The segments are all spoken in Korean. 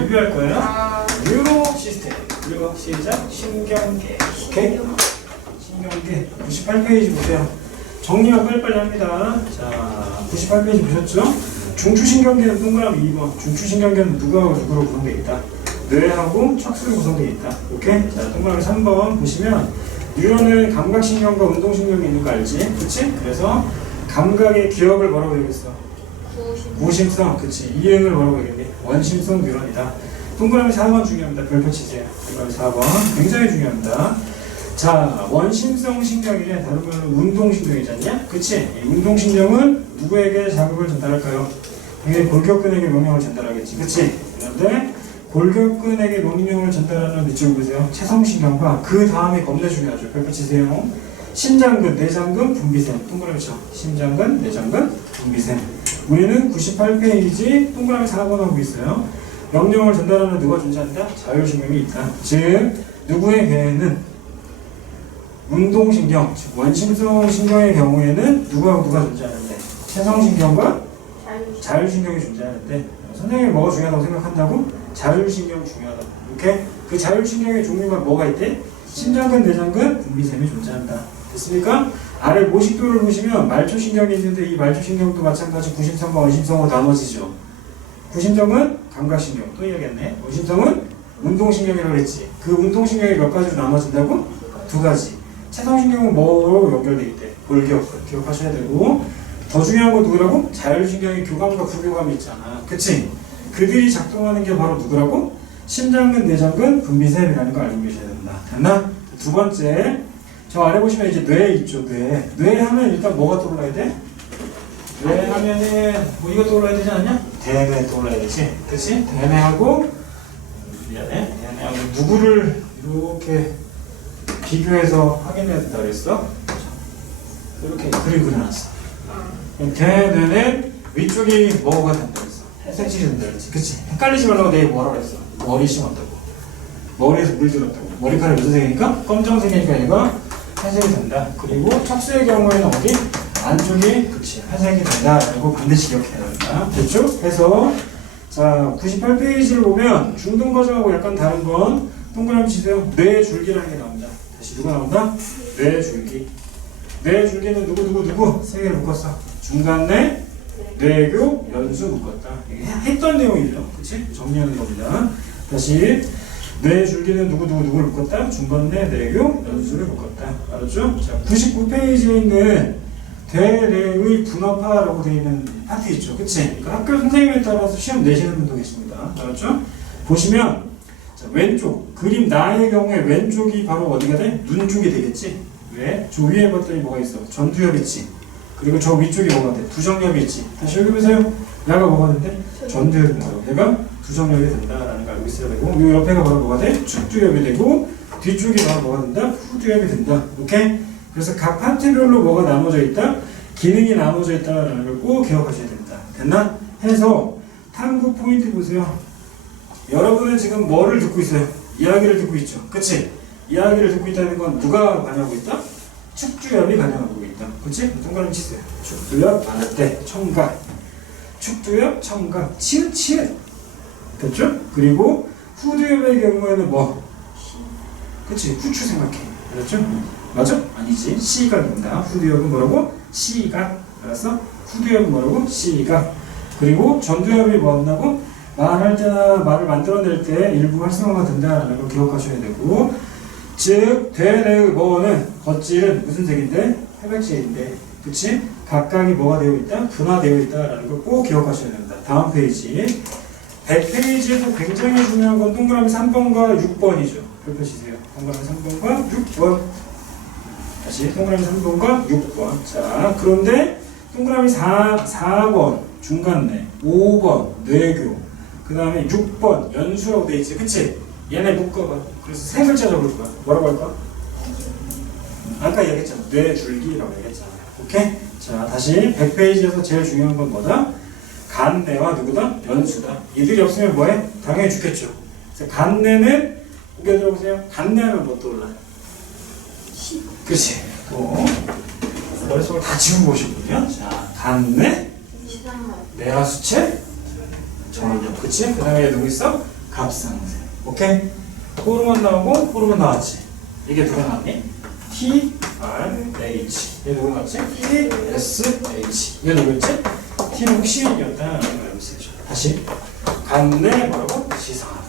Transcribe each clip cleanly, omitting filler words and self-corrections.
리뷰할 거예요. 뉴로 시스템. 그리고 시작. 신경계. 오케이? 신경계. 98페이지 보세요. 정리가 빨리빨리 합니다. 자, 98페이지 보셨죠? 중추신경계는 동그라미 2번. 중추신경계는 누구하고 누구로 구성되어 있다. 뇌하고 척수로 구성되어 있다. 오케이? 자, 동그라미 3번 보시면 뉴런은 감각신경과 운동신경이 있는 거 알지? 그치? 그래서 감각의 기억을 뭐라고 되겠어? 구심성. 그치? 이행을 뭐라고 되겠니? 원심성 뉴런이다. 동그라미 4번 중요합니다. 별표 치세요. 동그라미 4번 굉장히 중요합니다. 자, 원심성 신경이래. 다른 말로 운동신경이지 않냐? 그치? 이 운동신경은 누구에게 자극을 전달할까요? 당연히 골격근에게 명령을 전달하겠지. 그치? 그런데 골격근에게 명령을 전달하는 이쪽을 보세요. 체성신경과 그 다음에 겁내 중요하죠. 별표 치세요. 심장근, 내장근, 분비샘. 동그라미 쳐. 심장근, 내장근, 분비샘. 우리는 98페이지 동그라미 4번 하고 있어요. 명령을 전달하는 누가 존재한다? 자율신경이 있다. 즉 누구에게는 운동신경, 즉 원심성 신경의 경우에는 누가 존재하는데? 체성신경과 자율신경이 존재하는데 선생님이 뭐가 중요하다고 생각한다고? 자율신경이 중요하다. 오케이? 그 자율신경의 종류가 뭐가 있대? 심장근, 내장근, 분비샘이 존재한다. 됐습니까? 아래 모식도를 보시면 말초신경이 있는데 이 말초신경도 마찬가지 구심성과 원심성으로 나눠지죠. 구심성은 감각신경, 또 이야기했네. 원심성은 운동신경이라고 했지. 그 운동신경이 몇 가지로 나눠진다고? 두 가지. 체성신경은 뭐로 연결되어 있대? 골격, 기억하셔야 되고. 더 중요한 건 누구라고? 자율신경의 교감과 부교감이 있잖아. 그치? 그들이 작동하는 게 바로 누구라고? 심장근, 내장근, 분비샘이라는 거 알고 계셔야 된다. 됐나? 두 번째, 저 아래 보시면 이제 뇌 있죠. 뇌 하면 일단 뭐가 떠올라야 돼? 뇌 하면은 뭐 이거 떠올라야 되지 않냐? 대뇌 떠올라야 되지. 그치? 대뇌하고 미안해. 대뇌하고 누구를 이렇게 비교해서 확인해야 된다 그랬어? 이렇게 그림 그려놨어. 대뇌는 위쪽이 뭐가 된다 그랬어? 회색질이 된다 그랬지. 그치? 헷갈리지 말라고 내가 뭐라고 했어? 머리 심었다고. 머리에서 물 들었다고. 머리카락이 무슨 색이니까? 검정색이니까 얘가 회색이 된다. 그리고 척수의 경우에는 어디? 안쪽이 그치 회색이 된다. 라고 반드시 기억해야 된다. 됐죠? 해서 자 98페이지를 보면 중등 과정하고 약간 다른 건 동그라미 치세요. 뇌줄기라는 게 나온다. 다시 누가 나온다? 뇌줄기. 뇌줄기는 누구 세 개를 묶었어. 중간내, 뇌교, 연수 묶었다. 이게 했던 내용이죠. 그치? 정리하는 겁니다. 다시 뇌줄기는 누구를 묶었다. 중간내, 뇌교, 연수를 묶었다. 알았죠? 자 99페이지에 있는 대뇌의 분업화라고 되어 있는 파트 있죠. 그치? 그러니까 학교 선생님에 따라서 시험 내시는 분도 계십니다. 알았죠? 보시면 자, 왼쪽 그림 나의 경우에 왼쪽이 바로 어디가 돼? 눈 쪽이 되겠지? 왜? 저 위에 봤더니 뭐가 있어? 전두엽 있지? 그리고 저 위쪽이 뭐가 돼? 두정엽이 있지? 다시 여기 보세요. 얘가 뭐가 된대? 전두엽이 된다고. 얘가 두정엽이 된다라는 걸 알고 있어야 되고 이 옆에가 바로 뭐가 돼? 축두엽이 되고 뒤쪽이 바로 뭐가 된다? 후두엽이 된다. 오케이? 그래서 각 파트별로 뭐가 나눠져 있다? 기능이 나눠져 있다라는 걸 꼭 기억하셔야 된다. 됐나? 해서 탐구 포인트 보세요. 여러분은 지금 뭐를 듣고 있어요? 이야기를 듣고 있죠. 그치? 이야기를 듣고 있다는 건 누가 관여하고 있다? 축두엽이 관여하고 있다. 그치? 동그라미 치세요. 축두엽, 안할때 청각. 축두엽, 청각, 치읓. 됐죠? 그리고 후두엽의 경우에는 뭐? 그치? 후추 생각해. 알았죠? 맞아? 아니지. 시각입니다. 후두엽은 뭐라고? 시각. 알았어? 후두엽은 뭐라고? 시각. 그리고 전두엽이 뭐한다고? 말할 때나 말을 만들어낼 때 일부 활성화가 된다라는 걸 기억하셔야 되고 즉 대뇌의 뭐는 겉질은 무슨 색인데? 회백색인데 그치? 각각이 뭐가 되어 있다? 분화되어 있다라는 걸 꼭 기억하셔야 됩니다. 다음 페이지 100페이지에서 굉장히 중요한 건 동그라미 3번과 6번이죠. 펼쳐주세요. 동그라미 3번과 6번 다시 동그라미 3번과 6번 자 그런데 동그라미 4번 중간내 5번 뇌교 그 다음에 6번 연수라고 돼 있지 그치? 얘네 묶어봐. 그래서 세 글자 적을 거야. 뭐라고 할까? 아까 얘기했잖아. 뇌줄기라고 얘기했잖아. 오케이? 자 다시 100페이지에서 제일 중요한 건 뭐다? 간내와 누구다? 연수다. 이들이 없으면 뭐해? 당연히 죽겠죠. 그래서 간내는 고개 들어보세요. 간내하면 뭐 떠올라? 그치? 또 머릿속을 다 지우고 오시거든요. 자 간내 뇌하수체 정력. 그치? 그 다음에 누구 있어? 갑상선. 오케이? 호르몬 나오고 호르몬 나왔지. 이게 누가 나왔니? TRH. 얘 누구 나왔지? TSH. 얘 누구였지? T는 혹시이었다. 라는 걸 알고 있어야죠. 다시. 간내 뭐라고? 시상하다.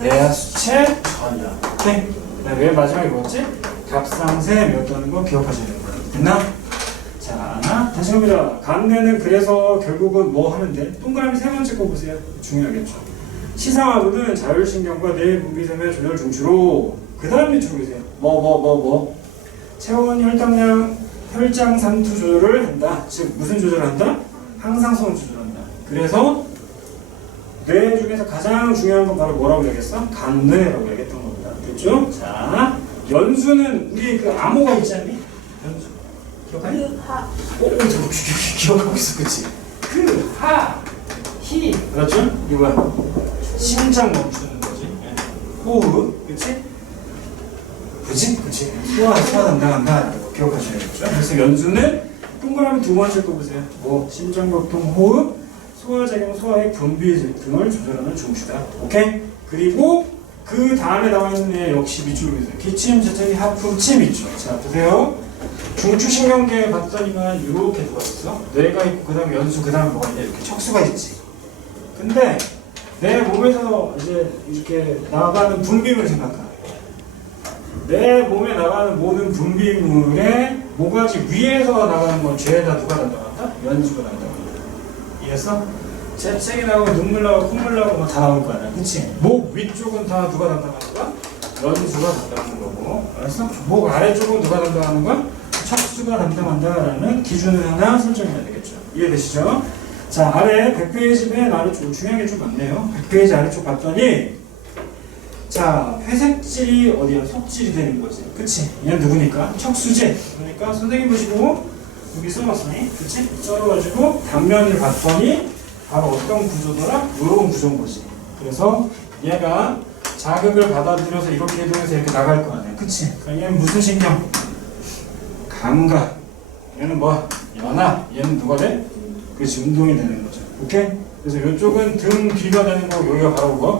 내하 수체 전염. 오케이? 맨 마지막에 뭐였지? 갑상샘이었다는 거 기억하셔야 되는 거예요. 됐나? 자, 다시 갑니다. 간내는 그래서 결국은 뭐 하면 돼? 동그라미 세 번째 거 보세요. 중요하겠죠. 시상하부는 자율신경과 뇌분비샘의 조절 중추로 그 다음 밑으로 보세요. 체온, 혈당량, 혈장 산투 조절을 한다. 즉 무슨 조절을 한다? 항상성을 조절한다. 그래서 뇌 중에서 가장 중요한 건 바로 뭐라고 얘기했어? 간뇌라고 얘기했던 겁니다. 됐죠? 자, 연수는 우리 그 암호가 있지 않니? 연수. 기억하니? 기억하고 있어, 그치? 그, 하, 히. 그렇죠? 이거 뭐야? 심장 멈추는 거지. 호흡, 그치? 그치? 소화 담당한다. 기억하셔야겠죠? 그래서 연수는 동그라미 두 번째 거 보세요. 뭐, 심장박동, 호흡, 소화작용, 소화액, 분비 등을 조절하는 중추다. 오케이? 그리고 그 다음에 나와 있는 애 역시 밑줄로 보세요. 기침, 재채기, 하품, 침 있죠. 자, 보세요. 중추신경계에 봤더니만 이렇게 누가 있어? 뇌가 있고 그 다음에 연수, 그 다음에 뭐가 있냐? 이렇게 척수가 있지. 근데 내 몸에서 이제 이렇게 나가는 분비물 생각하. 내 몸에 나가는 모든 분비물에 모가지 위에서 나가는 건 죄에다 누가 담당한다? 연수가 담당한다. 이해했어? 재채기 나오고 눈물 나오고 콧물 나오고 뭐 다 나올 거 아니야. 그치? 목 위쪽은 다 누가 담당하는 거야? 연수가 담당하는 거고. 알았어? 목 아래쪽은 누가 담당하는 거야? 척수가 담당한다라는 기준을 하나 설정해야 되겠죠. 이해되시죠? 자, 아래 100페이지 맨 아래쪽 중요한 게 좀 많네요. 100페이지 아래쪽 봤더니 자, 회색질이 어디야? 속질이 되는 거지. 그치? 얘는 누구니까? 척수질. 그러니까 선생님 보시고 여기 써봤으니, 그치? 써가지고 단면을 봤더니 바로 어떤 구조더라? 이런 구조인 거지. 그래서 얘가 자극을 받아들여서 이렇게 이동해서 이렇게 나갈 거 아니야. 그치? 그러니까 얘는 무슨 신경? 감각. 얘는 뭐야? 연화. 얘는 누가 돼? 그렇지, 운동이 되는 거죠. 오케이? 그래서 이쪽은 등 뒤가 되는 거고 여기가 바로 뭐?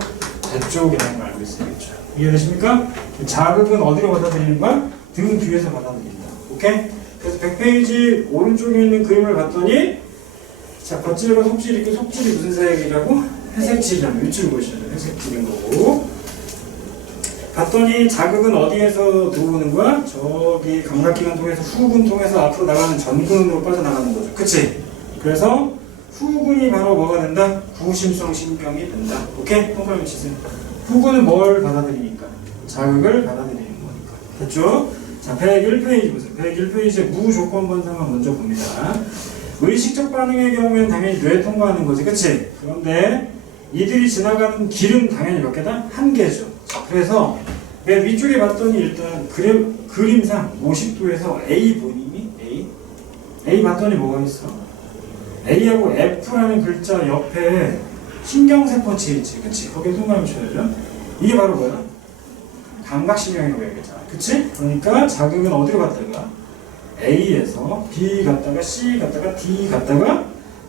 배 쪽이라는 걸 알고 있어야겠죠. 이해되십니까? 자극은 어디로 받아들이는 거야? 등 뒤에서 받아들인다. 오케이? 그래서 100페이지 오른쪽에 있는 그림을 봤더니 자, 겉질과 속질 이렇게 속질이 무슨 색이라고? 회색질이라고 위치를 보셔야 돼요. 회색질인 거고 봤더니 자극은 어디에서 들어오는 거야? 저기 감각기관 통해서 후군 통해서 앞으로 나가는 전근으로 빠져나가는 거죠. 그치? 그래서 후군이 바로 뭐가 된다? 구심성 신경이 된다. 오케이? 동그라미 치세요. 후군은 뭘 받아들이니까? 자극을 받아들이는 거니까. 됐죠? 자, 101페이지 보세요. 101페이지에 무조건 반상을 먼저 봅니다. 의식적 반응의 경우에는 당연히 뇌에 통과하는 거지. 그치? 그런데 이들이 지나가는 길은 당연히 몇 개다? 한 개죠. 자, 그래서 맨 위쪽에 봤더니 일단 그림상 50도에서 A 보이니? A 봤더니 뭐가 있어? A하고 F라는 글자 옆에 신경세포 있지. 그치? 거기에 동그라미 쳐야죠. 이게 바로 뭐야? 감각신경이라고 얘기했잖아. 그치? 그러니까 자극은 어디로 갔다가? A에서 B 갔다가 C 갔다가 D 갔다가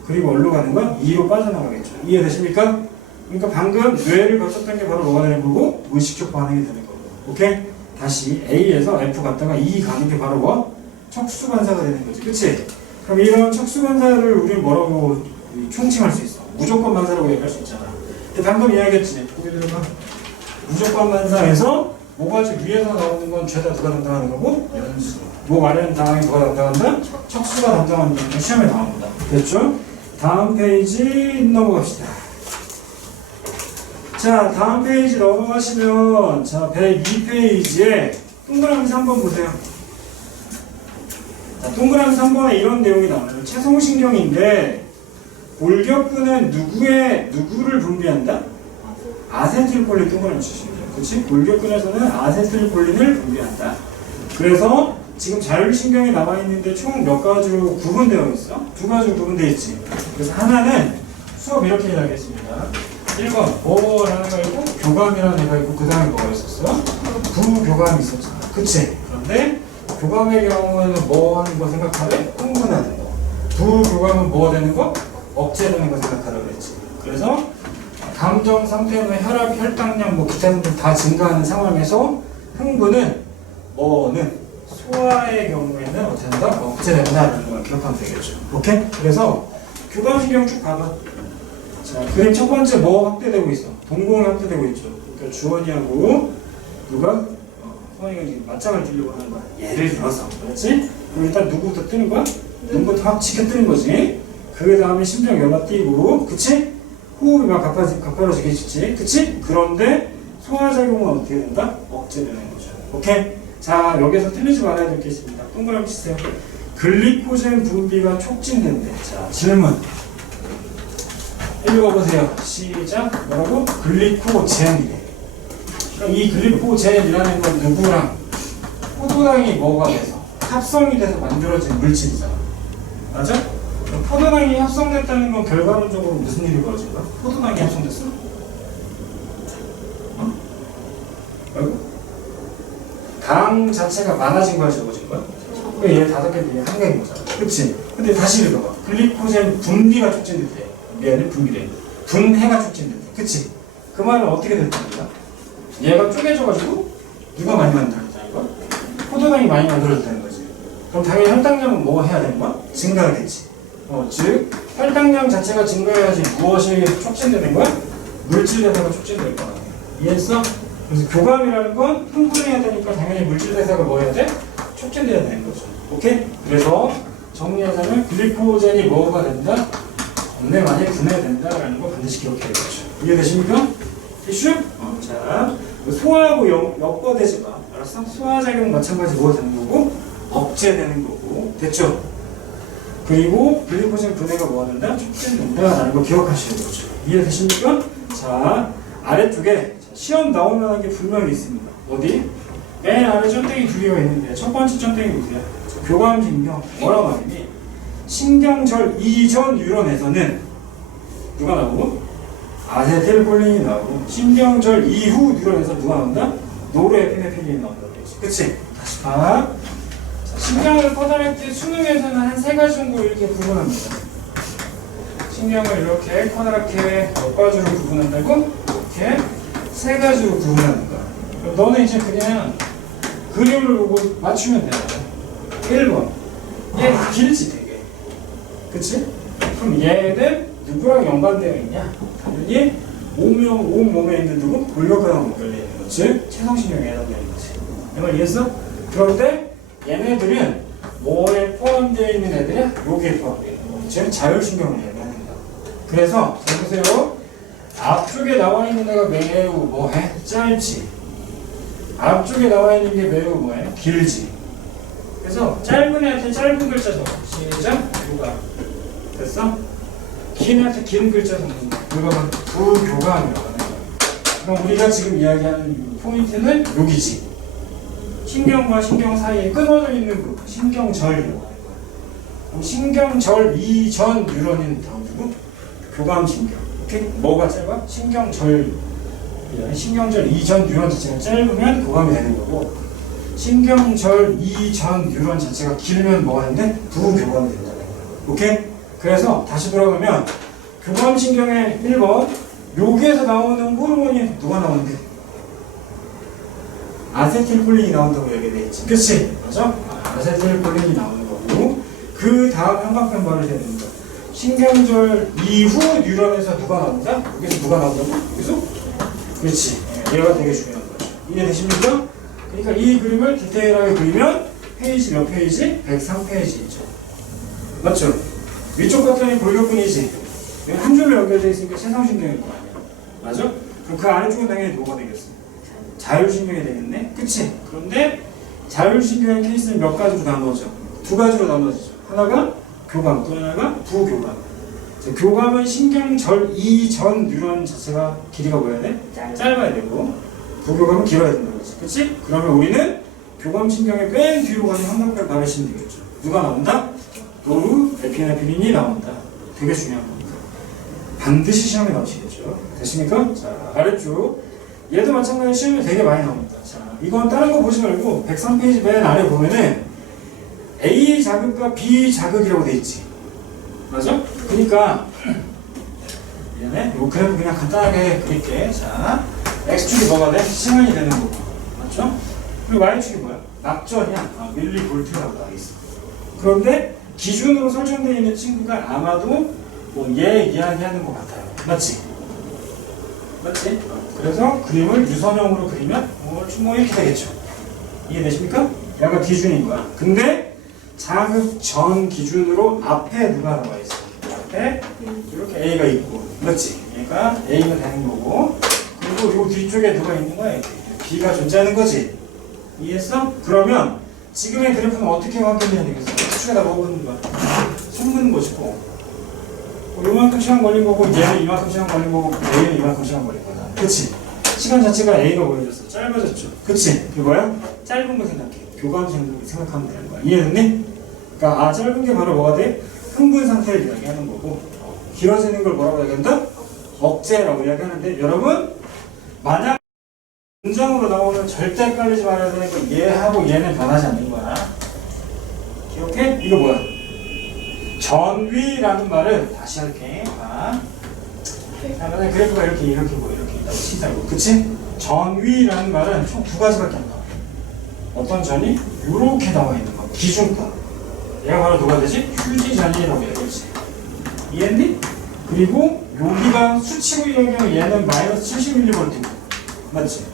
그리고 어디로 가는 거야? E로 빠져나가겠죠. 이해되십니까? 그러니까 방금 뇌를 거쳤던 게 바로 뭐가 되는 거고? 의식적 반응이 되는 거고. 오케이? 다시 A에서 F 갔다가 E 가는 게 바로 뭐? 척수반사가 되는 거지. 그치? 그럼 이런 척수반사를 우리는 뭐라고 총칭할 수 있어? 무조건 반사라고 얘기할 수 있잖아. 근데 방금 이야기했지. 거기 들어가. 무조건 반사에서 모가지 위에서 나오는 건 죄다 누가 담당하는 거고? 연수. 목 아래는 당연히 누가 담당한다? 척수가 담당하는 건 시험에 나옵니다. 됐죠? 다음 페이지 넘어갑시다. 자, 다음 페이지 넘어가시면 자, 102페이지에 동그라미 3번 보세요. 자, 동그라미 3번에 이런 내용이 나와요. 체성신경인데 골격근은 누구를 분비한다? 아세틸콜린 동그라미 치시면 돼요. 그치? 골격근에서는 아세틸콜린을 분비한다. 그래서 지금 자율신경이 남아있는데 총 몇 가지로 구분되어 있어? 두 가지로 구분되어 있지. 그래서 하나는 수업 이렇게 이야기했습니다. 1번 뭐라는 애가 있고 교감이라는 애가 있고 그 다음에 뭐가 있었어? 부교감이 있었잖아. 그치? 그런데 교감의 경우에는 뭐 하는 거 생각하래? 흥분하는 거. 부교감은 뭐가 되는 거? 억제되는 거 생각하라고 그랬지. 그래서 감정 상태, 뭐 혈압, 혈당량, 뭐 기타 등등 다 증가하는 상황에서 흥분은 뭐는 소화의 경우에는 어떻게 한다? 억제된다라는 걸 기억하면 되겠죠. 오케이? 그래서 교감신경 쭉 봐봐. 자, 그림 첫 번째 뭐 확대되고 있어? 동공이 확대되고 있죠. 그러니까 주원이하고 누가? 소원이가 지금 맞짱을 뜨려고 하는 거야. 예를 들어서. 그렇지? 그럼 일단 누구부터 뜨는 거야? 눈부터 확 치켜 뜨는 거지. 그 다음에 심장 열라 뛰고, 그치? 호흡이 막 가파라지겠지. 그치? 그런데 소화작용은 어떻게 된다? 억제되는 거죠. 오케이? 자, 여기서 틀리지 말아야 될 게 있습니다. 동그라미 치세요. 글리코젠 분비가 촉진된대. 자, 질문. 읽어보세요. 시작. 뭐라고? 글리코젠이래. 그럼 이 글리코젠이라는 건 누구랑 포도당이 뭐가 돼서 합성이 돼서 만들어진 물질이잖아. 맞아? 포도당이 합성됐다는 건 결과론적으로 무슨 일이 벌어진 거야? 포도당이 합성됐어? 어? 당 자체가 많아진 거야, 적어진 거야? 얘 5개 중에 한 개인 거잖아. 그치? 근데 다시 읽어봐. 글리코젠 분비가 촉진됐대. 얘는 분비래. 분해가 촉진됐대. 그치? 그 말은 어떻게 됐다는 거야? 얘가 쪼개져가지고 누가 많이 만들어졌다는 거야? 포도당이 많이 만들어졌다는 거지. 그럼 당연히 혈당량은 뭐 해야 되는 거야? 증가하겠지. 즉 혈당량 자체가 증가해야지 무엇이 촉진되는 거야? 물질 대사가 촉진될 거야. 이해했어? 그래서 교감이라는 건 흥분해야 되니까 당연히 물질 대사가 뭐 해야 돼? 촉진돼야 되는 거죠. 오케이? 그래서 정리하자면 글리코젠이 뭐가 된다? 겁내 많이 분해된다라는 거 반드시 기억해야 되죠. 이해되십니까? 이슈? 자, 소화하고 엮어대지 마. 알았어? 소화작용 마찬가지 뭐가 되는 거고? 억제되는 거고. 됐죠? 그리고 글리코젠 분해가 뭐 하는다? 촉진된다라는 거 기억하셔야 되죠. 이해되십니까? 자, 아래쪽에 시험 나올 만한 게 분명히 있습니다. 어디? 맨 아래 점땡이 2개가 있는데 첫 번째 점땡이 뭐야? 교감신경. 뭐라고 말이니? 신경절 이전 뉴런에서는 누가 나오고? 아세틸콜린이 나오고, 신경절 이후 뉴런에서 누가 나온다? 노르에피네프린이 나온다고 했지. 그치? 다시 봐. 자, 신경을 커다랄 때 수능에서는 한 3가지 정도 이렇게 구분합니다. 신경을 이렇게 커다랗게 몇 가지로 구분한다고? 이렇게 3가지로 구분하는 거야. 너는 이제 그냥 그림을 보고 맞추면 돼. 1번. 얘 길지 되게. 그치? 그럼 얘는 누구랑 연관되어 있냐? 당연히 온몸에 있는 누구? 골격근하고 연결되어 있는 거지. 즉 체성신경에 해당되는 거지. 내 말 이해했어? 그럴 때 얘네들은 뭐에 포함되어 있는 애들이야? 여기에 포함되어 있는 거. 즉 자율신경에 해당된다. 그래서 잘 보세요. 앞쪽에 나와 있는 애가 매우 뭐해? 짧지. 앞쪽에 나와 있는 게 매우 뭐해? 길지. 그래서 짧은 애한테 짧은 글자 적어. 시작. 누가? 됐어? 긴 애한테 긴 글자 적는 거. 그거는 부교감이라고 하는 거야. 그럼 우리가 지금 이야기하는 포인트는 여기지. 신경과 신경 사이에 끊어져 있는 부분. 신경절이라고 하는 거야. 그럼 신경절 이전 뉴런인 다음 누구? 교감신경. 오케이? 뭐가 짧아? 신경절 이전 뉴런 자체가 짧으면 교감이 되는 거고, 신경절 이전 뉴런 자체가 길면 뭐가 되는데? 부교감이 된다는 거야. 오케이? 그래서 다시 돌아가면 교감신경의 1번, 여기에서 나오는 호르몬이 누가 나오는데? 아세틸콜린이 나온다고 얘기돼 있지. 그치? 맞아? 아세틸콜린이 나오는 거고, 그 다음 형광펜 말을 해야 됩니다. 신경절 이후 뉴런에서 누가 나온다? 여기서 누가 나온다고? 여기서? 그렇지. 얘가 되게 중요한 거죠. 이해되십니까? 그러니까 이 그림을 디테일하게 그리면 페이지 몇 페이지? 103페이지죠. 맞죠? 위쪽 버튼이 골격근이지. 한 줄로 연결되어 있으니까 체성신경일 거 아니야. 맞아? 그럼 그 아래쪽은 당연히 뭐가 되겠어? 자율신경이 되겠네? 그치? 그런데 자율신경의 케이스는 몇 가지로 나눠져? 2가지로 나눠지죠. 하나가 교감, 또 하나가 부교감. 교감은 신경절 이전 뉴런 자체가 길이가 뭐여야 돼? 짧아야 되고, 부교감은 길어야 된다는 거지. 그치? 그러면 우리는 교감신경의 맨 뒤로 가는 한방벽 나르시면 되겠죠. 누가 나온다? 노르에피네프린이 나온다. 되게 중요한 겁니다. 반드시 시험에 나오시겠죠. 됐습니까? 자, 아래쪽. 얘도 마찬가지로 시험에 되게 많이 나옵니다. 자, 이건 다른 거 보지 말고 103페이지 맨 아래 보면은 A 자극과 B 자극이라고 돼 있지. 맞아? 그러니까 미안해. 요 그래프 그냥 간단하게 그릴게. 자, x축이 뭐가 돼? 시간이 되는 거고. 맞죠? 그리고 y축이 뭐야? 낙전이야. 밀리볼트라고 나와 있어. 그런데 기준으로 설정되어 있는 친구가 아마도 뭐 얘 이야기하는 것 같아요. 맞지? 맞지? 그래서 그림을 유선형으로 그리면 뭐 이렇게 되겠죠. 이해되십니까? 얘가 기준인 거야. 근데 자극 전 기준으로 앞에 누가 나와 있어? 앞에 이렇게 A가 있고, 맞지? 얘가 A가 되는 거고, 그리고 이 뒤쪽에 누가 있는 거야? B가 존재하는 거지. 이해했어? 그러면 지금의 그래프는 어떻게 확인해야 되겠어? 축에다 넣어보는 거야. 숨는 것이고, 이만큼 시간 걸린 거고, 얘는 이만큼 시간 걸린 거고, A는 이만큼 시간 걸린 거다. 그치? 시간 자체가 A가 보여졌어. 짧아졌죠. 그치? 이거야? 짧은 거 생각해. 교감생각 생각하면 되는 거야. 이해됐니? 그러니까 짧은 게 바로 뭐가 돼? 흥분 상태를 이야기하는 거고, 길어지는 걸 뭐라고 이야기한다? 억제라고 이야기하는데, 여러분 만약 문장으로 나오면 절대 헷갈리지 말아야 되는 거, 얘하고 얘는 변하지 않는 거야. 기억해? 이거 뭐야? 전위라는 말은 다시 할게. 자, 만약 그래프가 이렇게 있다고 치자고. 그치? 전위라는 말은 총 두 가지밖에 안 나와. 어떤 전이? 이렇게 나와 있는 거. 기준가. 얘가 바로 누가 되지? 휴지전이라고 얘기했지. 이해했니? 그리고 여기가 수치로 이야기하면 얘는 마이너스 70mV고. 맞지?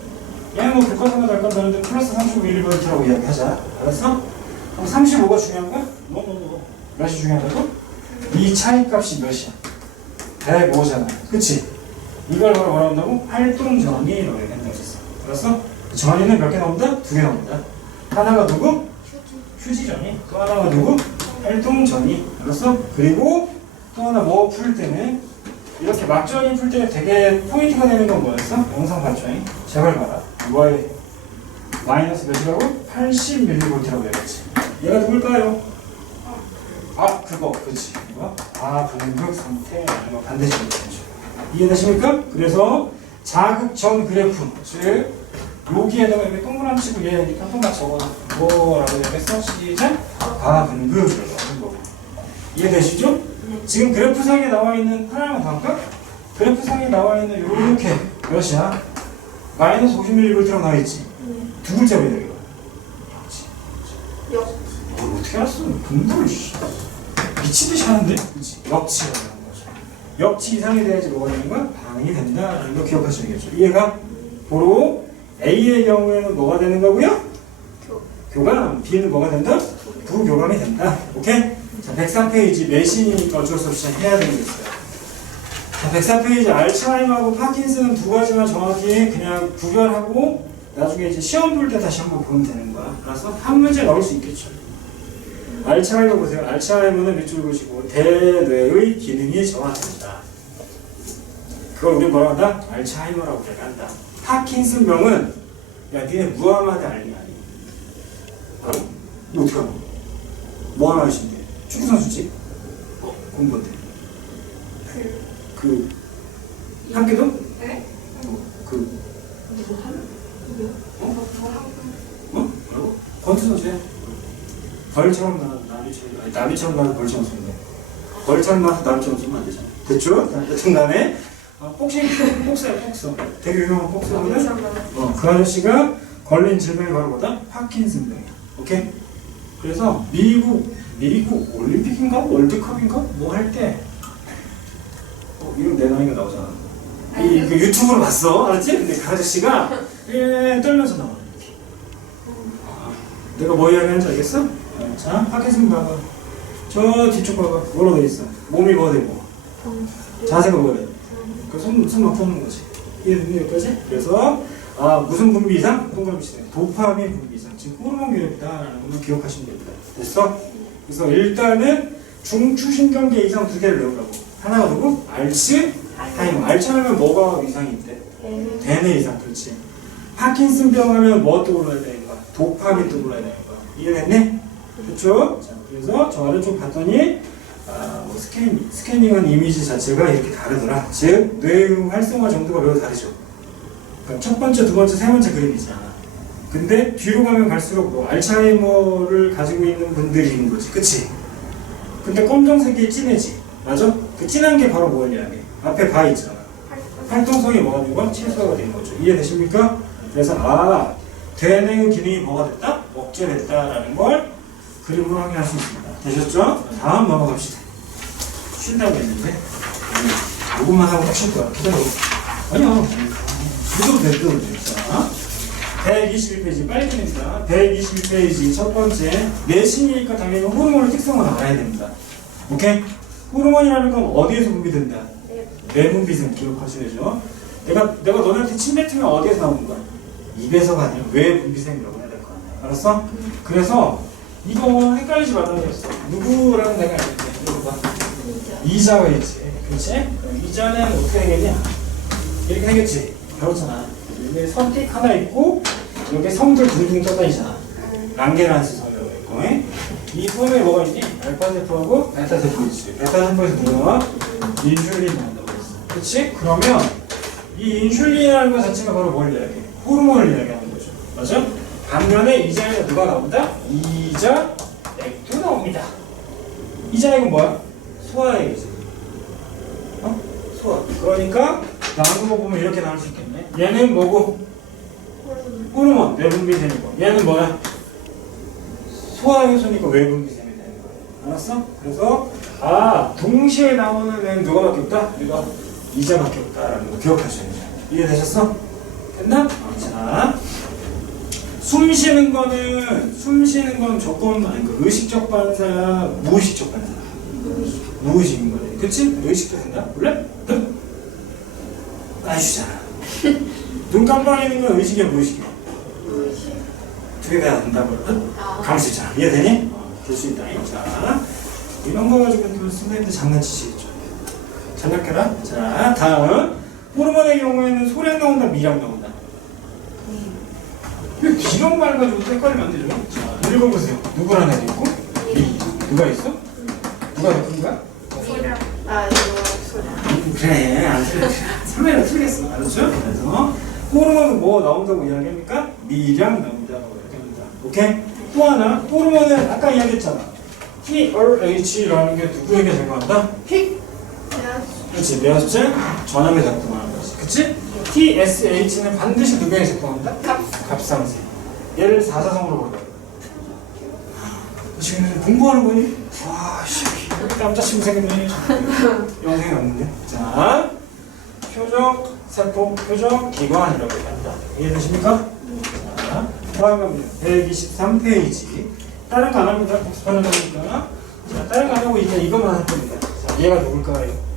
얘는 뭐 교과서마다 할건 다른데 플러스 35mV라고 이야기하자. 알았어? 그럼 35가 중요한 거야? 몇이 중요하다고? 이 차이값이 몇이야? 105잖아. 그치? 이걸 바로 뭐라 한다고? 활동전이라고 얘기한다고 했어. 알았어? 전이는 몇 개 나온다? 두 개 나온다. 하나가 누구? 휴지전이. 또 하나가 누구? 활동전이. 알았어? 그리고 또 하나 뭐 풀 때는 이렇게 막전이 풀 때 되게 포인트가 되는 건 뭐였어? 영상 봤죠? 제발 봐라. 이거에 마이너스 몇이라고? 80mV라고 얘기했지. 얘가 누굴까요? 그거. 그치. 이거? 분극 상태. 이거 반드시 얘기해줘. 이해되십니까? 그래서 자극 전 그래프. 즉, 여기에다가 이렇게 동그라미 치고 얘 이렇게 한 번만 적어. 뭐라고 얘기했어? 시작. 분극을 하는 거고. 이해되시죠? 지금 그래프상에 나와 있는 하나만 더 할까? 그래프상에 나와 있는 요렇게 몇이야? 마이너스 50mV라고 나와 있지? 두 글자 왜요 이거? 어떻게 알았어? 분부를 미친듯이 하는데? 그치? 역치라고 하는 거죠. 역치 이상이 돼야지 뭐가 되는 거야? 반응이 된다라는 거 기억하셔야겠죠. 이해가? 고로 A의 경우에는 뭐가 되는 거고요? 교감. B는 뭐가 된다? 부교감이 된다. 오케이? 자, 103페이지 내신이니까 어쩔 수 없이 해야 되는 게 있어요. 자, 103페이지 알츠하이머하고 파킨슨은 두 가지만 정확히 그냥 구별하고 나중에 이제 시험 볼 때 다시 한번 보면 되는 거야. 그래서 한 문제 나올 수 있겠죠. 알츠하이머 보세요. 알츠하이머는 밑줄 보시고 대뇌의 기능이 저하된다. 그걸 우리 뭐라고 한다? 알츠하이머라고 얘기한다. 파킨슨병은 야 니네 무하마드 알리 아니? 이거 어떻게 알아? 뭐 하나 하신대? 축구선수지? 공부인데 한기도? 네? 뭐라고? 권투 선수야? 벌처럼 나비처럼 나는 벌처럼 쏘는데 벌처럼 나서 나비처럼 쏘면 안 되잖아. 됐죠? 여튼간에 복서 되게 유명한 복서거든? 그 아저씨가 걸린 질병이 바로 뭐다? 파킨슨병이야. 오케이? 그래서 미국 올림픽인가? 월드컵인가? 뭐 할 때 이름 내 나이가 나오잖아. 그 유튜브로 봤어. 알았지? 근데 그 아저씨가 떨면서 나와. 내가 뭐 이야기하는지 알겠어? 자, 파킨슨 봐봐. 저 뒤쪽 봐봐. 뭐로 돼 있어? 몸이 뭐가 되고 자세가 뭐가 돼? 손 막 펴는 거지. 이해됐니 여기까지? 그래서 무슨 분비 이상? 동그라미 치네. 도파민 분비 이상. 지금 호르몬 괴력이다라는 것만 기억하시면 됩니다. 됐어? 그래서 일단은 중추신경계 이상 두 개를 넣으라고. 하나가 누구? 알츠하이머. 알츠하이머 뭐가 이상이 있대? 대뇌 이상. 그렇지. 파킨슨병 하면 뭐 떠올라야 되는 거야? 도파민 떠올라야 되는 거야. 이해됐니? 그렇죠? 자, 그래서 저 아래쪽 봤더니 스캐닝한 이미지 자체가 이렇게 다르더라. 즉 뇌의 활성화 정도가 매우 다르죠. 그러니까 첫 번째, 두 번째, 세 번째 그림이잖아. 근데 뒤로 가면 갈수록 뭐 알츠하이머를 가지고 있는 분들이 있는 거지. 그치? 근데 검정색이 진해지. 맞아? 그 진한 게 바로 뭘 이야기해? 앞에 바 있잖아. 활동성이 뭐가 된 거야? 최소화가 된 거죠. 이해되십니까? 그래서 대뇌의 기능이 뭐가 됐다? 억제됐다라는 걸 그림으로 확인할 수 있습니다. 되셨죠? 다음 넘어갑시다. 쉰다고 했는데 요것만 하고 딱 쉴 거야. 기다려. 아니야. 믿어도 돼. 자, 121페이지 빨리 됩니다. 121페이지 첫 번째 내신이니까 당연히 호르몬의 특성을 알아야 됩니다. 오케이? 호르몬이라는 건 어디에서 분비된다? 뇌분비생 기억하셔야죠. 내가 너네한테 침 뱉으면 어디에서 나오는 거야? 입에서가 아니라 뇌분비생이라고 해야 될 거 아니야. 알았어? 그래서 이거 헷갈리지 말라고 했어. 누구라는 내가 알겠지? 누구 봐. 이자가 있지. 그렇지? 이자는 어떻게 되겠냐? 이렇게 생겼지? 배웠잖아. 여기 선택 하나 있고 여기 성들 둥둥 떠다니잖아. 랑게란스 섬이라고 있고 이 섬에 뭐가 있니? 알파세포하고 베타세포 있지. 베타세포에서 뭐가? 인슐린 나온다고 했어. 그렇지? 그러면 이 인슐린이라는 것 자체가 바로 뭘 이야기해? 호르몬을 이야기하는 거죠. 맞아? 반면에 이자에서 누가 나온다? 이자 액도 나옵니다. 이자액은 뭐야? 소화액이지. 소화. 그러니까 나누는 거 보면 이렇게 나올 수 있겠네. 얘는 뭐고? 호르몬, 뇌분비생이고. 얘는 뭐야? 소화효소니까 외분비생이 되는 거야. 알았어? 그래서 동시에 나오는 애는 누가밖에 없다? 이거 이자밖에 없다라는 거 기억하셔야 돼. 이해되셨어? 됐나? 자, 숨 쉬는 건 조건 아니고 의식적 반사, 무의식적 반사. 무의식인 거지. 그치? 의식도 된다? 몰래? 아시잖아. 눈 깜빡이는 건 의식이야, 무의식이야? 무의식. 두 개 다 된다고. 감을 수 있잖아. 이해되니? 될 수 있다. 자, 이런 거 가지고 선생님들 장난치시겠죠. 전략해라. 자, 다음. 호르몬의 경우에는 소량 나온다, 미량 나온다. 왜 기록 말 가지고 헷갈리면 안 되죠? 자, 읽어보세요. 누구랑 해야 있고? 누가 있어? 누가 더 큰가? 이거 소량. 그래, 안 틀려. 3회는 틀리겠어. 알았죠? 그래서 호르몬은 뭐 나온다고 이야기합니까? 미량 나온다고 이야기합니다. 오케이? 또 하나, 호르몬은 아까 이야기했잖아. TRH라는 게 누구에게 작용한다? 그렇지, 뇌하수체 전압에 작동하는 거지. 그치? TSH는 반드시 누구에게 작동한다? 갑상선. 얘를 사사성으로 보자. 지금 공부하는 거니? 와, 씨. 깜짝심 생겼네. 영생이 없는데. 자, 표적, 세포, 표적, 기관이라고 합니다. 이해되십니까? 자, 다음 갑니다. 123페이지. 다른 거 안 합니다. 복습하는 거니까. 자, 다른 거 안 하고 이제 이것만 할 겁니다. 자, 얘가 누굴까요?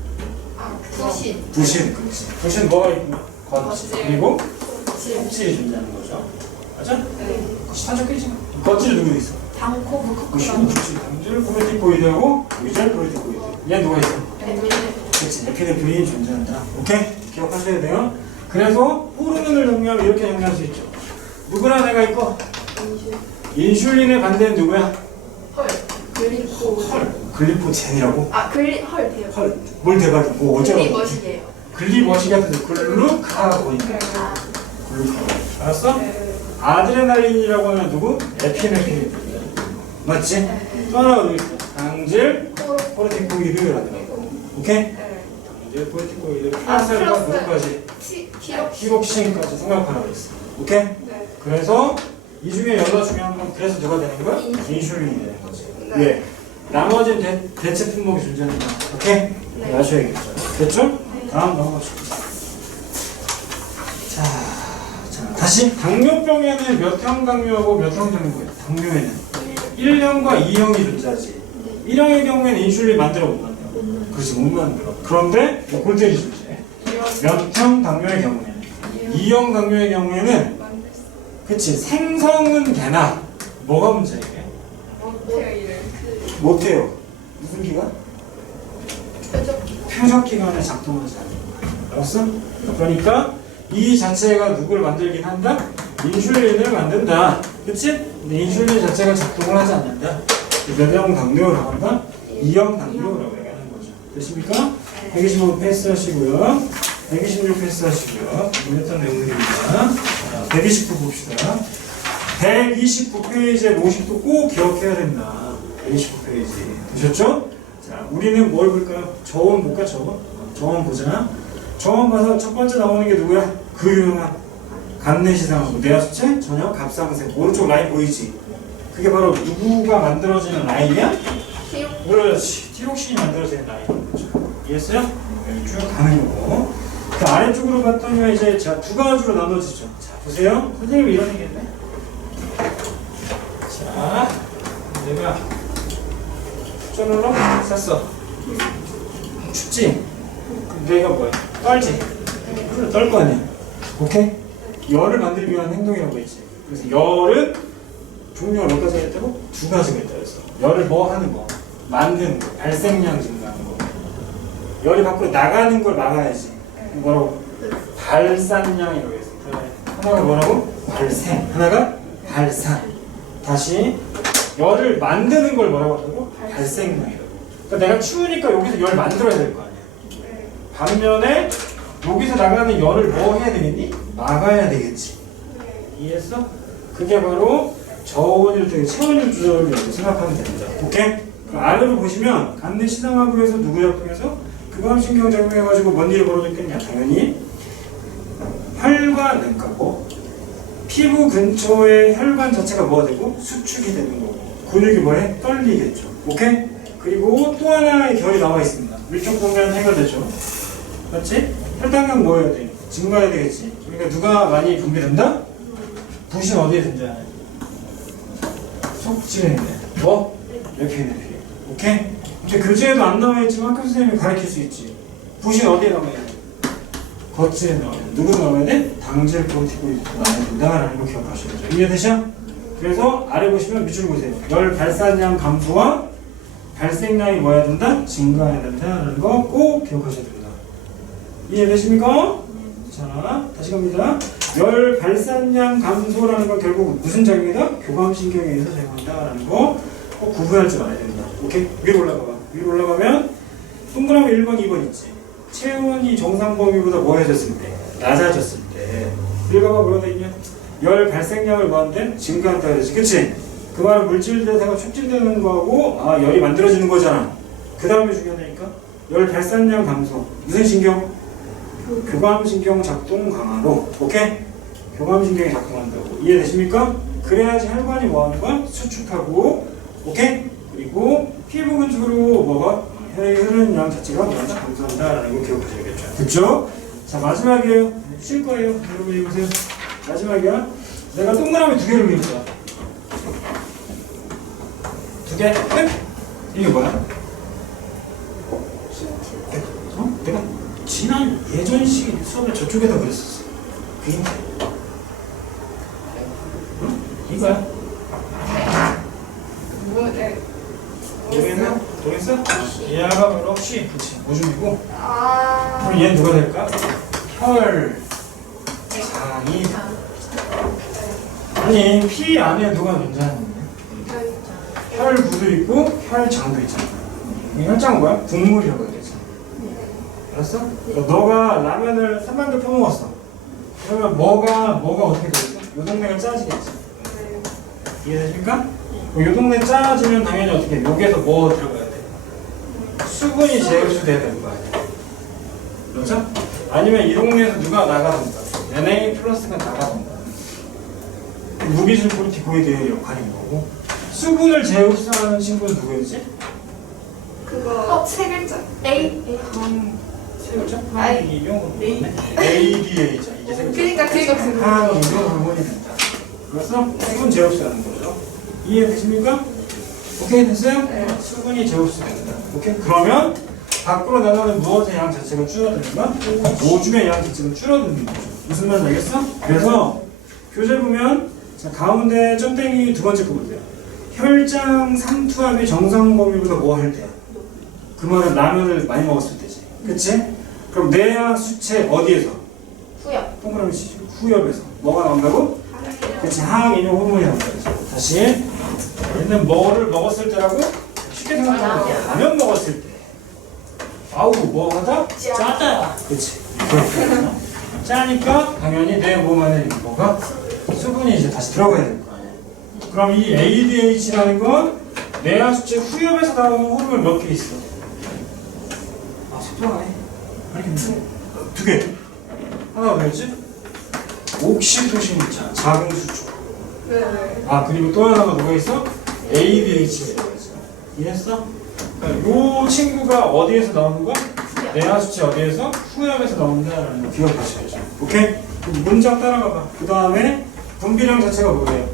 부신. 부신, 그렇지. 부신 뭐가 있구나? 겉질. 그리고 껍질이 존재하는 거죠. 맞아? 네. 사적 깨지. 겉질이 누구 있어? 당코 그렇지. 당질 프로티코이드하고 위젤 프로티코이드. 얘 누가 있어? 그렇지. 에피네프린이 존재한다. 오케이? 기억하셔야 돼요. 그래서 호르몬을 정리하면 이렇게 정리할 수 있죠. 누구나 내가 있고 인슐린의 반대는 누구야? 헐. 글리코. 헐. 글리포젠이라고? 헐 돼요. 헐. 뭘 대박이고 어쩌라고? 글리머시예요. 글리머시 같은 글루카곤이야. 글루카곤. 알았어? 아드레날린이라고 하면 누구? 에피네프린. 맞지? 또 하나가 누구 있어? 당질 프로티코이드라는 거. 오케이? 당질 프로티코이드 플러스가 누구까지? 티록신까지 생각하라고 했어. 오케이? 네. 그래서 이 중에 연락 중요한 건 그래서 누가 되는 거야? 인슐린이 되는 거지. 네. 왜? 나머지 대체 품목이 존재한다. 오케이? 네. 아셔야겠죠. 됐죠? 네. 다음 넘어가시죠. 자, 다시 당뇨병에는 몇 형 당뇨하고 몇 형 당뇨예요? 당뇨에는 1형과 2형이 존재하지. 1형의 경우에는 인슐린 만들어 못 만들어. 그렇지, 못 만들어. 그런데 골 때리지 이제. 몇 형 당뇨의 경우에는 2형 당뇨의 경우에는 그치, 생성은 되나 뭐가 문제야 이게? 못해요. 무슨 기관? 표적 기관에 작동하지 않는. 알았어? 그러니까 이 자체가 누굴 만들긴 한다? 인슐린을 만든다. 그치? 근데 인슐린 자체가 작동을 하지 않는다. 몇 형 당뇨라고 한다? 2형 당뇨라고 얘기하는 거죠. 되십니까? 125 패스하시고요. 126 패스하시고요. 이랬던 내용들입니다. 129 봅시다. 129페이지에 모식도 꼭 기억해야 된다. 129페이지. 되셨죠? 자, 우리는 뭘 볼까요? 저온 볼까, 저온? 저원 보자. 저원 봐서 첫 번째 나오는 게 누구야? 그 유명한 간내시상하고 내화수체 전혀 갑상생. 오른쪽 라인 보이지? 그게 바로 누구가 만들어지는 라인이야? 그렇지. 티록신이 만들어지는 라인. 이해했어요? 여기 쭉 가는 거고. 그 아래쪽으로 봤더니 이제 자, 두 가지로 나눠지죠. 자, 보세요. 선생님이 이런 얘기했네. 자, 내가 쪼르륵 쌌어. 춥지? 내가 뭐야? 떨지? 그래, 떨 거 아니야. 오케이? 열을 만들기 위한 행동이라고 했지. 그래서 열은 종류가 몇 가지가 있다고? 두 가지가 있다 그랬어. 열을 뭐 하는 거? 만드는 거. 발생량 증가하는 거. 열이 밖으로 나가는 걸 막아야지. 뭐라고? 발산량이라고 했어. 하나가 뭐라고? 발생. 하나가 발산. 다시 열을 만드는 걸 뭐라고 한다고? 발생량이라고. 그러니까 내가 추우니까 여기서 열 만들어야 될 거 아니야. 반면에 여기서 나가는 열을 뭐 해야 되겠니? 막아야 되겠지. 이해했어? 그게 바로 저온일 때 체온율 조절이라고 생각하면 됩니다. 오케이? 그 아래로 보시면 간내 시상하부에서 누구 작동해서 교감신경 작용해가지고 뭔 일이 벌어졌겠냐? 당연히 혈관, 그러니까 뭐 피부 근처에 혈관 자체가 뭐가 되고 수축이 되는 거고 근육이 뭐해? 떨리겠죠. 오케이? 그리고 또 하나의 결이 나와 있습니다. 위쪽 보면 해결되죠. 맞지? 혈당량 뭐 해야 돼? 증가해야 되겠지. 그러니까 누가 많이 분비된다? 부신 어디에 등장해? 속지에 있네. 뭐? 내피에. 오케이? 근데 교재에도 안 나와 있지만 학교 선생님이 가르칠 수 있지. 부신 어디에 나와야 돼? 겉지에 나와야 돼. 누구 나와야 돼? 당질 프로티고이드 나와야 된다라는 거 기억하셔야죠. 이해되셔? 그래서 아래 보시면 밑줄 보세요. 열 발산량 감소와 발생량이 뭐 해야 된다? 증가해야 된다라는 거 꼭 기억하셔야 됩니다. 이해되십니까? 자, 다시 갑니다. 열 발산량 감소라는 건 결국 무슨 작용이다? 교감신경에 의해서 작용한다라는 거 꼭 구분할 줄 알아야 됩니다. 오케이? 위로 올라가봐. 위로 올라가면 동그라미 1번, 2번 있지. 체온이 정상 범위보다 뭐 해졌을 때? 낮아졌을 때. 읽어봐. 뭐라고 돼 있냐? 열 발생량을 뭐한대? 증가한다 그러지. 그치? 그 말은 물질 대사가 촉진되는 거하고 열이 만들어지는 거잖아. 그 다음에 중요하다니까? 열 발산량 감소. 무슨 신경? 교감신경 작동 강화로. 오케이? 교감신경이 작동한다고. 이해되십니까? 그래야지 혈관이 뭐 하는 거야? 수축하고. 오케이? 그리고 피부 근처로 뭐가? 혈액이 흐르는 양 자체가 먼저 감소한다라는 거 기억하셔야겠죠. 됐죠? 자, 마지막이에요. 쉴 거예요. 여러분 읽으세요. 마지막이야. 내가 동그라미 두 개를 그릴 거야. 두 개? 끝! 이게 뭐야? 내가 지난 예전 수업에 저쪽에다 그랬었어. 그 힌트. 응? 이거야. 모르겠나? 모르겠어? 얘가 바로 C. 그치. 오줌이고. 그럼 얘는 누가 될까? 혈. 장이. 아니, 피 안에 누가 존재하는데? 혈부도 있고, 혈장도 있잖아. 이 혈장은 뭐야? 국물이라고 해야 되지. 알았어? 너가 라면을 3만개 퍼먹었어. 그러면 뭐가 어떻게 되겠어? 요 동네가 짜지겠지. 이해되십니까? 요 동네 짜지면 당연히 어떻게 해? 여기에서 뭐 들어가야 돼? 수분이 재흡수돼야 되는 거 아니야? 그렇죠? 아니면 이 동네에서 누가 나가던가 NA 플러스가 나가던가 무기질 프로티고이드의 역할인 거고 수분을 재흡수하는 친구는 누구였지? 그거 세 글자. A. 세 글자? I. 이용 ADA죠. 이게 세 글자. 그러니까 그거 항이용 호르몬이 된다. 그래서 수분 재흡수하는 거죠. 이해되십니까? 오케이 됐어요? 네. 수분이 재흡수된다. 오케이? 그러면 밖으로 나가는 무엇의 양 자체가 줄어드는가? 오줌의 양 자체가 줄어드는 거죠. 무슨 말인지 알겠어? 그래서 교재 보면 자, 가운데 점땡이 두 번째 거 보세요. 혈장 삼투압이 정상 범위보다 뭐 할 때야? 그 말은 라면을 많이 먹었을 때지. 그치? 그럼 내야 수체 어디에서? 후엽. 동그라미 치죠. 후엽에서. 뭐가 나온다고? 그치, 항인용 호르몬이 나온다. 다시. 얘는 뭐를 먹었을 때라고? 쉽게 생각하면 라면 먹었을 때. 아우, 뭐 하다? 짜다. 그치. 짜니까 당연히 내 몸 안에 뭐가? 수분이 이제 다시 들어가야 될 거 아니야. 그럼 이 ADH라는 건 내하 수체 후엽에서 나오는 호르몬 몇 개 있어? 속도가 해. 알겠네. 두 개. 하나 뭐였지? 옥시토신 작은 수축. 네. 아 그리고 또 하나가 누가 있어? ADH가 있어. 이해했어? 그러니까 요 친구가 어디에서 나오는 거야? 내하수치 어디에서? 후압에서 나온다라는 거 기억하셔야죠. 오케이? 그럼 문장 따라가봐. 그 다음에 분비량 자체가 뭐예요?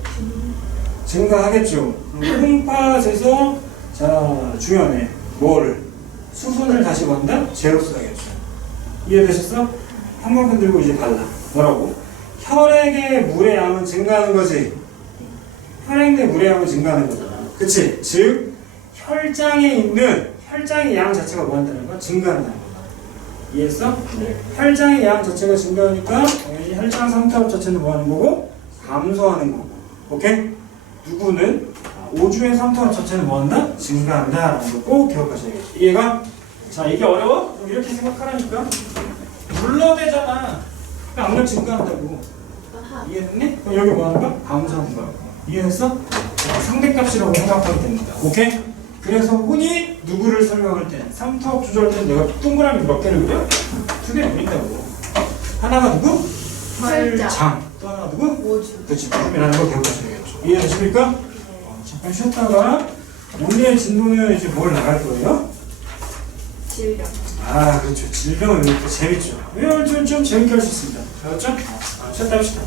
증가하겠죠. 콩팥에서 자 중요하네. 뭐를? 수분을 다시 뭔다? 재흡수하겠죠. 이해되셨어? 형광펜 들고 이제 발라. 뭐라고? 혈액의 물의 양은 증가하는 거지. 혈액 내 물의 양은 증가하는 거잖아. 그치? 즉 혈장에 있는 혈장의 양 자체가 뭐 한다는 거야? 증가한다는 거야. 이해했어? 네. 혈장의 양 자체가 증가하니까 당연히 혈장 상태업 자체는 뭐 하는 거고? 감소하는 거고. 오케이? 누구는 오주의 상태업 자체는 뭐 한다? 증가한다라는 거 꼭 기억하셔야겠지. 이해가? 자 이게 어려워? 그럼 이렇게 생각하라니까. 물러대잖아. 그러니까 압력 증가한다고. 이해했니? 그럼 여기 뭐 하는 거야? 감소하는 거야. 이해했어? 상대값이라고 생각하면 됩니다. 오케이? 그래서 혼이 누구를 설명할 때 삼투압 조절할 때 내가 동그라미 몇 개를 그려? 두 개를 그린다고. 하나가 누구? 혈장. 또 하나가 누구? 오주. 그렇지. 구름이라는 걸 기억하셔야겠죠. 이해되십니까? 잠깐 쉬었다가 오늘의 진도는 이제 뭘 나갈 거예요? 질병. 아 그렇죠. 질병을 외울 때 재밌죠. 외울 좀 재밌게 할 수 있습니다. 알았죠? 쉬었다 합시다.